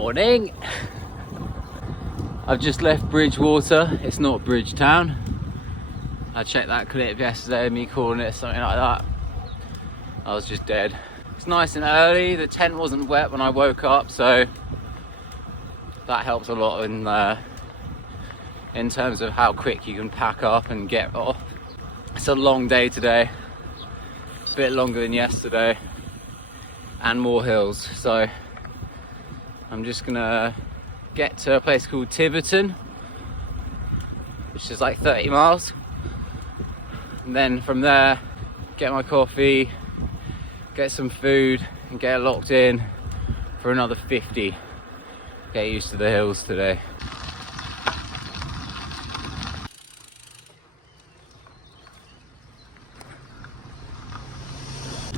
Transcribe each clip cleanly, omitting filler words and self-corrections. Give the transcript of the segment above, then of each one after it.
Morning. I've just left Bridgewater. It's not Bridgetown. I checked that clip yesterday, me calling it something like that. I was just dead. It's nice and early. The tent wasn't wet when I woke up, so that helps a lot in terms of how quick you can pack up and get off. It's a long day today, a bit longer than yesterday, and more hills. So I'm just gonna get to a place called Tiverton, which is like 30 miles. And then from there, get my coffee, get some food, and get locked in for another 50. Get used to the hills today.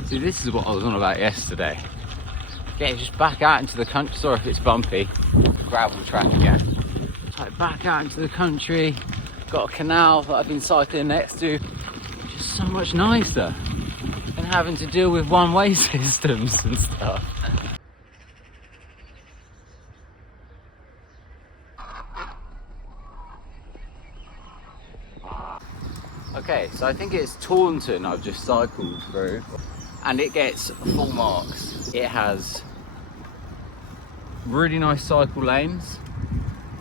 See, this is what I was on about yesterday. Get just back out into the country. Sorry if it's bumpy. Gravel track again. Like back out into the country. Got a canal that I've been cycling next to. Just so much nicer than having to deal with one-way systems and stuff. Okay, so I think it's Taunton I've just cycled through, and it gets full marks. It has really nice cycle lanes.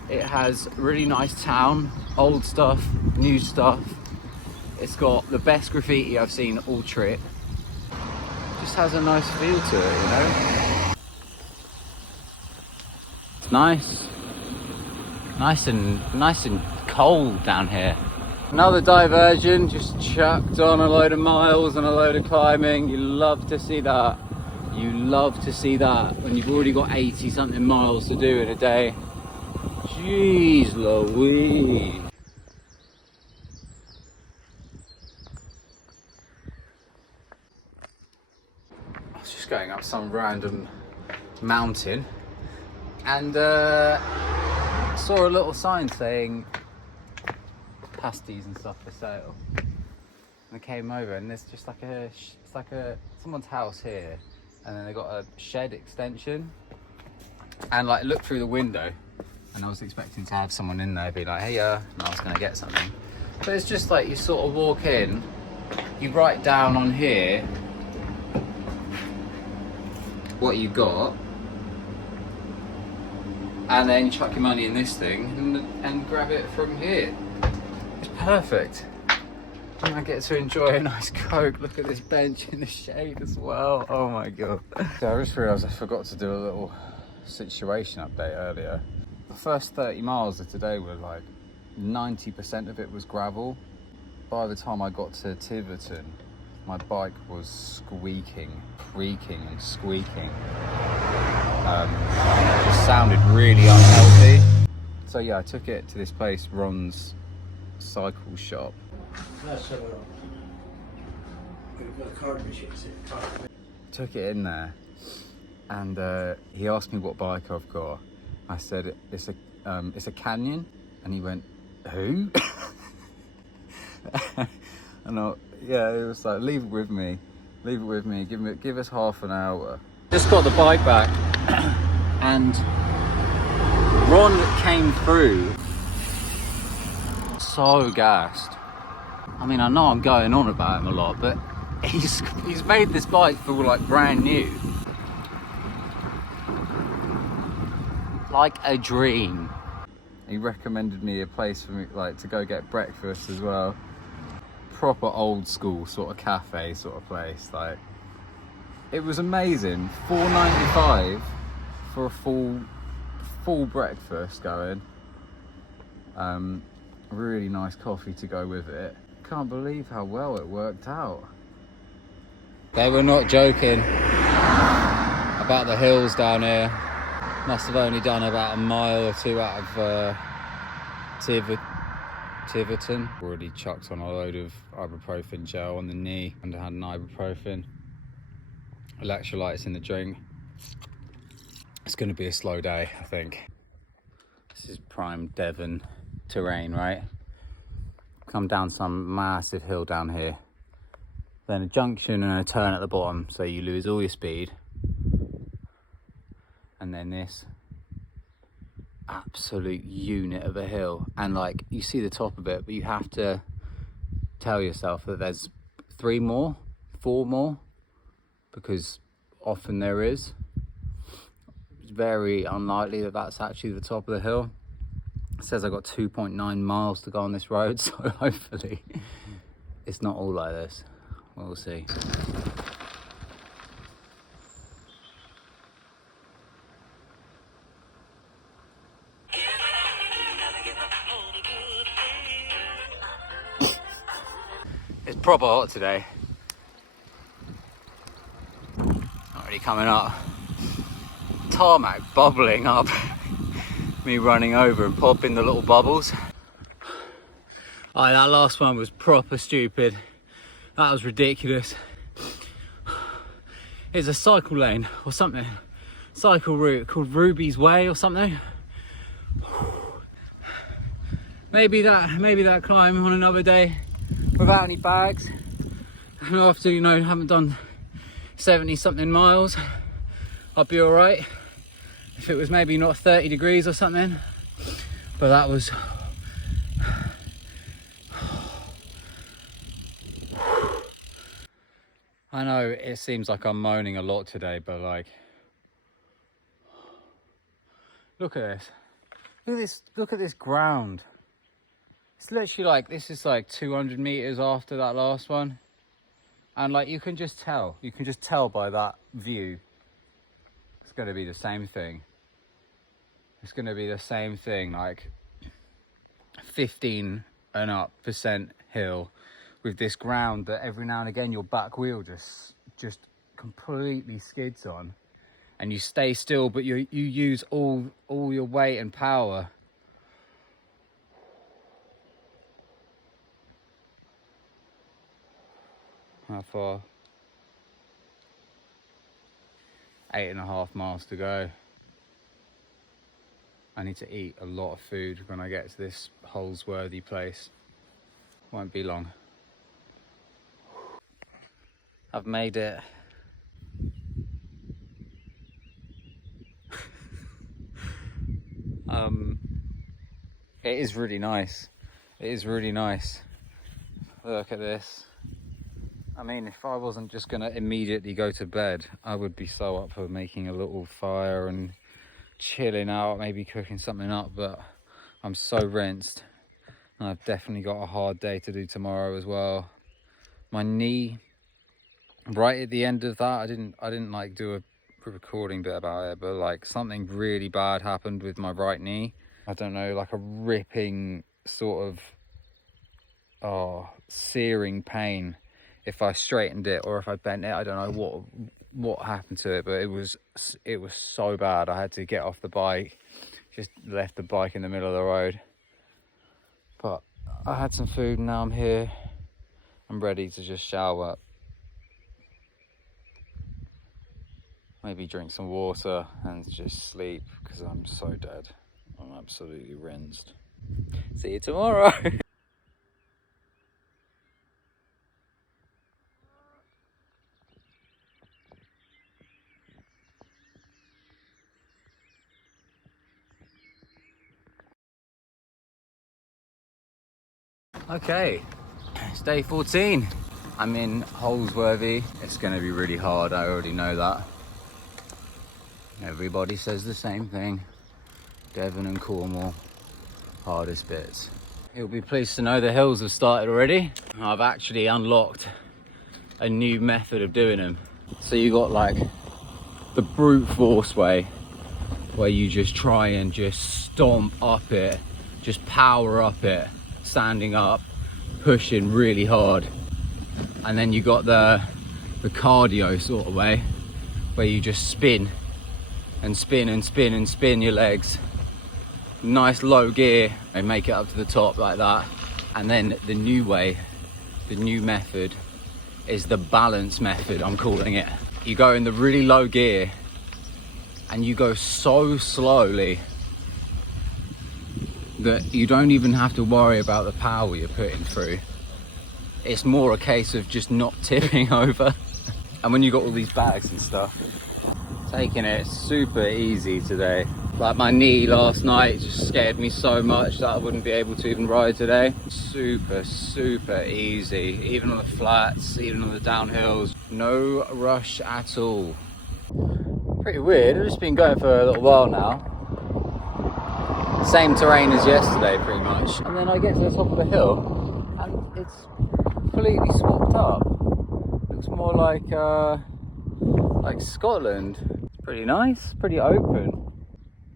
It has really nice town, old stuff, new stuff. It's got the best graffiti I've seen all trip. Just has a nice feel to it, you know? It's nice. Nice and cold down here. Another diversion, just chucked on a load of miles and a load of climbing. You love to see that. You love to see that when you've already got 80 something miles to do in a day. Jeez Louise. I was just going up some random mountain and saw a little sign saying pasties and stuff for sale. And I came over and there's just like it's like someone's house here, and then they got a shed extension, and like looked through the window and I was expecting to have someone in there be like, hey and I was gonna get something. But it's just like you sort of walk in, you write down on here what you got, and then you chuck your money in this thing and grab it from here. It's perfect. And I get to enjoy a nice Coke. Look at this bench in the shade as well. Oh my God. So I just realised I forgot to do a little situation update earlier. The first 30 miles of today were like 90% of it was gravel. By the time I got to Tiverton, my bike was squeaking, creaking and squeaking. It just sounded really unhealthy. So yeah, I took it to this place, Ron's cycle shop. Took it in there, and he asked me what bike I've got. I said it's a Canyon, and he went, who? And it was like, leave it with me, give us half an hour. Just got the bike back, and Ron came through so gassed. I mean, I know I'm going on about him a lot, but he's made this bike feel like brand new. Like a dream. He recommended me a place for me, like, to go get breakfast as well. Proper old school sort of cafe sort of place. Like, it was amazing. $4.95 for a full breakfast going. Really nice coffee to go with it. Can't believe how well it worked out. They were not joking about the hills down here. Must have only done about a mile or two out of Tiverton. Already chucked on a load of ibuprofen gel on the knee, and I had an ibuprofen. Electrolytes in the drink. It's going to be a slow day, I think. This is prime Devon terrain, right? Come down some massive hill down here, then a junction and a turn at the bottom, so you lose all your speed, and then this absolute unit of a hill, and like you see the top of it, but you have to tell yourself that there's 3 more, 4 more, because often there is. It's very unlikely that that's actually the top of the hill. It says I've got 2.9 miles to go on this road, so hopefully it's not all like this. We'll see. It's proper hot today. Not really coming up. Tarmac bubbling up. Me running over and popping the little bubbles. Alright, that last one was proper stupid. That was ridiculous. It's a cycle lane or something. Cycle route called Ruby's Way or something. Maybe that climb on another day without any bags. And after, you know, haven't done 70 something miles, I'll be alright. If it was maybe not 30 degrees or something. But that was... I know it seems like I'm moaning a lot today, but like, look at this. Look at this, look at this ground. It's literally like, this is like 200 meters after that last one. And like, you can just tell by that view, it's gonna be the same thing. It's gonna be the same thing, like 15 and up % hill with this ground that every now and again your back wheel just completely skids on, and you stay still, but you use all your weight and power. How far? 8.5 miles to go. I need to eat a lot of food when I get to this Holsworthy place. Won't be long. I've made it. It is really nice. It is really nice. Look at this. I mean, if I wasn't just gonna immediately go to bed, I would be so up for making a little fire and chilling out, maybe cooking something up, but I'm so rinsed. And I've definitely got a hard day to do tomorrow as well. My knee, right at the end of that, I didn't like do a recording bit about it, but like something really bad happened with my right knee. I don't know, like a ripping sort of searing pain if I straightened it or if I bent it. I don't know what happened to it, but it was so bad. I had to get off the bike, just left the bike in the middle of the road. But I had some food and now I'm here. I'm ready to just shower, maybe drink some water and just sleep, because I'm so dead. I'm absolutely rinsed. See you tomorrow. Okay, it's day 14. I'm in Holsworthy. It's going to be really hard, I already know that. Everybody says the same thing. Devon and Cornwall, hardest bits. You'll be pleased to know the hills have started already. I've actually unlocked a new method of doing them. So you got like the brute force way, where you just try and just stomp up it, just power up it, standing up, pushing really hard. And then you got the cardio sort of way, where you just spin and spin and spin and spin your legs. Nice low gear and make it up to the top like that. And then the new way, the new method is the balance method, I'm calling it. You go in the really low gear and you go so slowly that you don't even have to worry about the power you're putting through. It's more a case of just not tipping over. And when you got all these bags and stuff, Taking it super easy today. Like my knee last night just scared me so much that I wouldn't be able to even ride today. Super easy, even on the flats, even on the downhills. No rush at all. Pretty weird, I've just been going for a little while now. Same terrain as yesterday pretty much. And then I get to the top of the hill and it's completely swapped up. Looks more like Scotland. It's pretty nice, pretty open.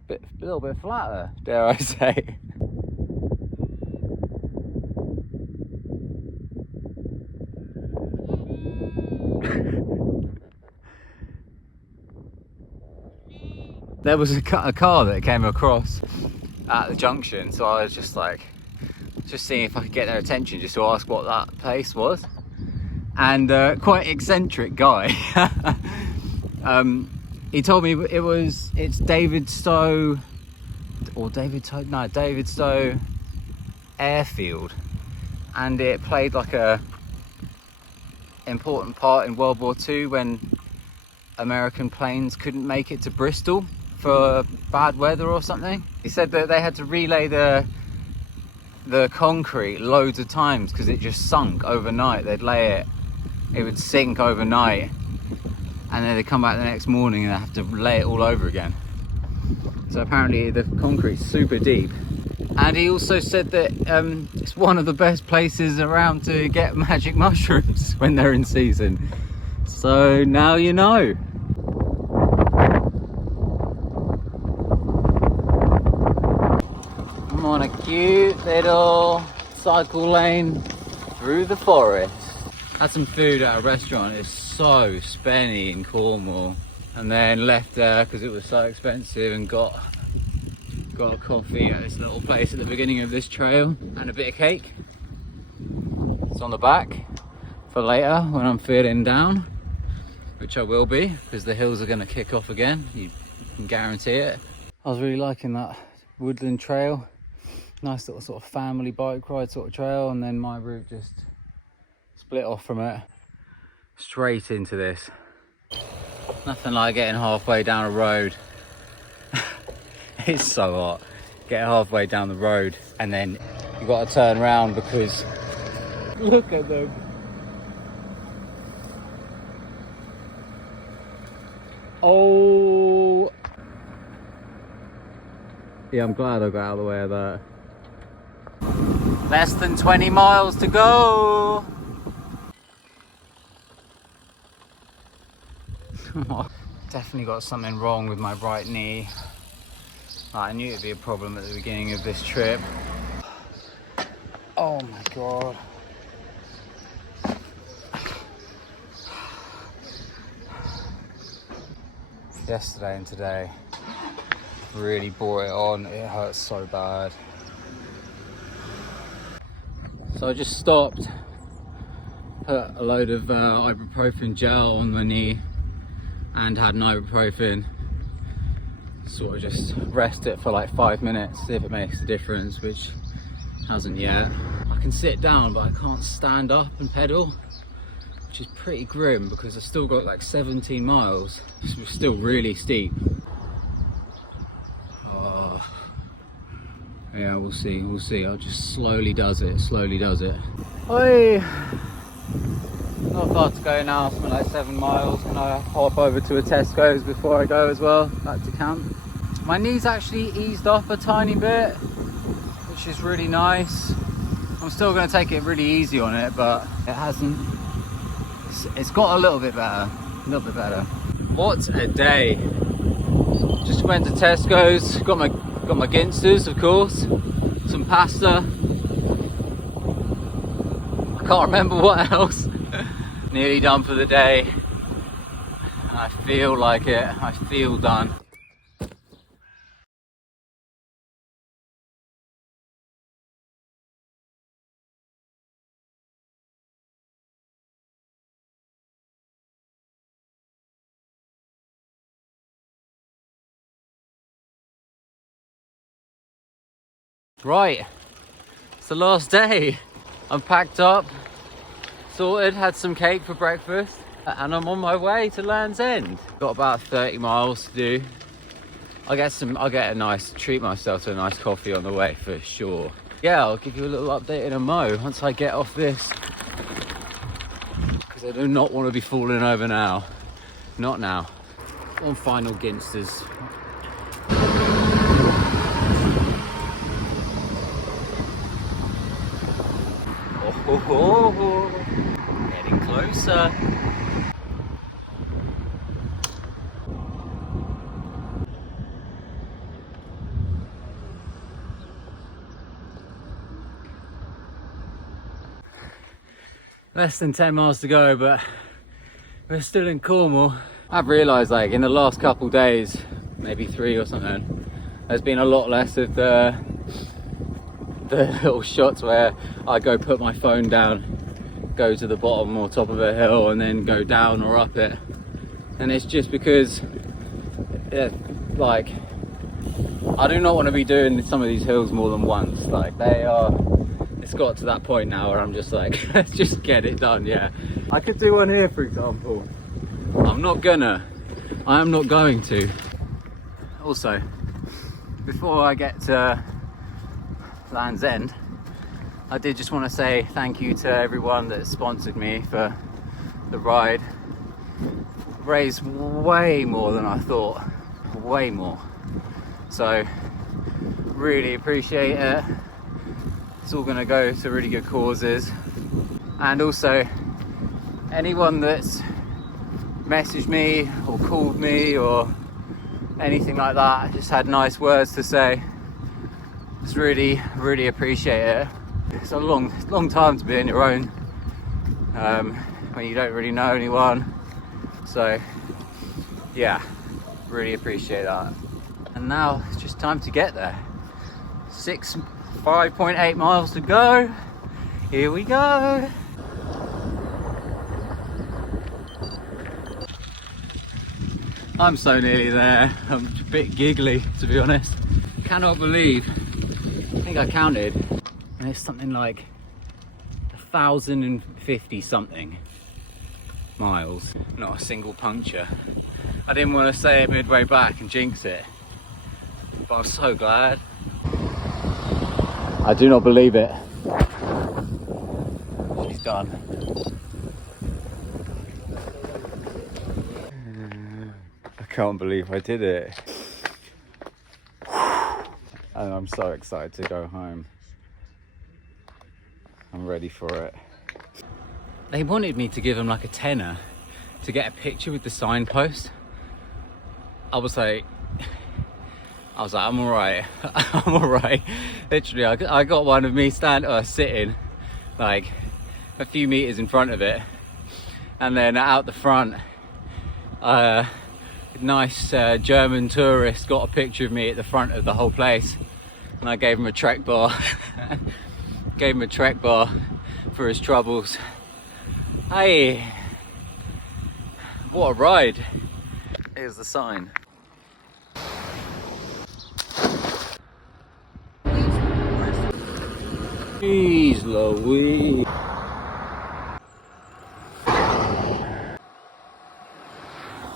A little bit flatter, dare I say. There was a car that came across at the junction, so I was just seeing if I could get their attention just to ask what that place was. And quite eccentric guy. He told me it's David Stowe Airfield, and it played like a important part in World War II when American planes couldn't make it to Bristol for bad weather or something. He said that they had to relay the concrete loads of times because it just sunk overnight. They'd lay it, it would sink overnight, and then they come back the next morning and they have to lay it all over again. So apparently the concrete's super deep. And he also said that it's one of the best places around to get magic mushrooms when they're in season. So now you know. I'm on a cute little cycle lane through the forest. Had some food at a restaurant. It's so spenny in Cornwall, and then left there because it was so expensive and got a coffee at this little place at the beginning of this trail and a bit of cake. It's on the back for later when I'm feeling down, which I will be because the hills are going to kick off again. You can guarantee it. I was really liking that woodland trail. Nice little sort of family bike ride sort of trail, and then my route just split off from it straight into this. Nothing like getting halfway down a road. It's so hot. Get halfway down the road and then you got to turn around because look at them. Oh yeah, I'm glad I got out of the way of that. Less than 20 miles to go. Definitely got something wrong with my right knee. I knew it'd be a problem at the beginning of this trip. Oh my god. Yesterday and today really brought it on. It hurts so bad. So I just stopped, put a load of ibuprofen gel on my knee and had an ibuprofen. Sort of just rest it for like 5 minutes, see if it makes a difference, which hasn't yet. I can sit down but I can't stand up and pedal, which is pretty grim because I've still got like 17 miles. It's still really steep. Oh. Yeah, we'll see. I'll just slowly does it. Oi! Not far to go now, it's been like 7 miles. Gonna hop over to a Tesco's before I go as well, back to camp. My knee's actually eased off a tiny bit, which is really nice. I'm still gonna take it really easy on it, but it hasn't, it's got a little bit better. What a day. Just went to Tesco's, got my Ginsters, of course, some pasta. I can't remember what else. Nearly done for the day. I feel like it. I feel done. Right, it's the last day. I'm packed up, sorted, had some cake for breakfast. And I'm on my way to Land's End. Got about 30 miles to do. I'll get treat myself to a nice coffee on the way for sure. Yeah, I'll give you a little update in a mo once I get off this. Because I do not want to be falling over now. Not now. On final ginsters. Oh, getting closer. Less than 10 miles to go, but we're still in Cornwall. I've realised, like, in the last couple days, maybe 3 or something, there's been a lot less of the little shots where I go put my phone down, go to the bottom or top of a hill and then go down or up it. And it's just because, like, I do not want to be doing some of these hills more than once. Like, it's got to that point now where I'm just like, let's just get it done. Yeah, I could do one here, for example. I am not going to. Also, before I get to Land's End, I did just want to say thank you to everyone that sponsored me for the ride. Raised way more than I thought, way more. So really appreciate it. It's all going to go to really good causes. And also, anyone that's messaged me or called me or anything like that, just had nice words to say, just really appreciate it. It's a long time to be on your own when you don't really know anyone. So yeah, really appreciate that. And now it's just time to get there. 5.8 miles to go. Here we go. I'm so nearly there. I'm a bit giggly, to be honest. Cannot believe, I think I counted, and it's something like 1,050 something miles. Not a single puncture. I didn't want to say it midway back and jinx it, but I'm so glad. I do not believe it. She's done. I can't believe I did it. And I'm so excited to go home. I'm ready for it. They wanted me to give them like a tenner to get a picture with the signpost. I was like, I'm all right. I'm all right. Literally, I got one of me sitting like a few meters in front of it, and then out the front, nice German tourist got a picture of me at the front of the whole place, and I gave him a Trek bar. Gave him a Trek bar for his troubles. Hey, what a ride! Here's the sign. Jeez Louise.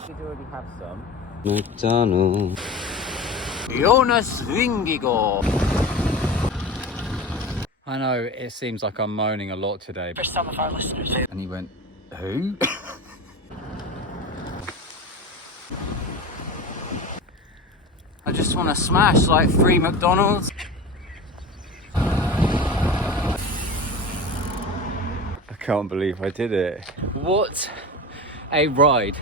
Did you already have some? McDonald's. Jonas Vingigo. I know it seems like I'm moaning a lot today. For some of our listeners. And he went, who? I just want to smash like 3 McDonald's. I can't believe I did it. What a ride.